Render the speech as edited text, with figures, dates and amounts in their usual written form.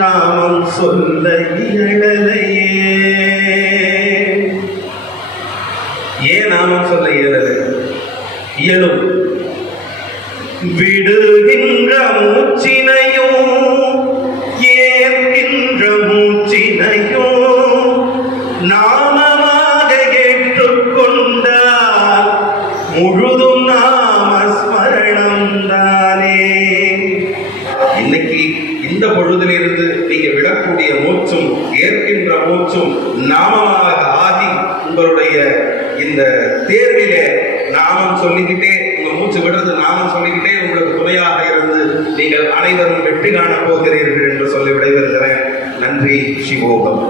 நாமம் சொல்ல இயலலையே. ஏன் நாமம் சொல்ல இயலும்? விடுகின்ற மூச்சினையும் ஏற்கின்ற மூச்சினையும் நாமமாக ஏற்றுக்கொண்டால் முழுதும் நாம ஸ்மரணம் தானே. இன்னைக்கு இந்த பொழுதிலிருந்து நீங்க விடக்கூடிய மூச்சும் ஏற்கின்ற மூச்சும் நாமமாக ஆகி உங்களுடைய இந்த தேர்விலே நாமம் சொல்லிக்கிட்டே, உங்க மூச்சு விடுறது நாமம் சொல்லிக்கிட்டே உங்களுக்கு துணையாக இருந்து நீங்கள் அனைவரும் வெற்றி காணப் போகிறீர்கள் என்று சொல்லி விடைபெறுகிறேன். நன்றி. சிவோகம்.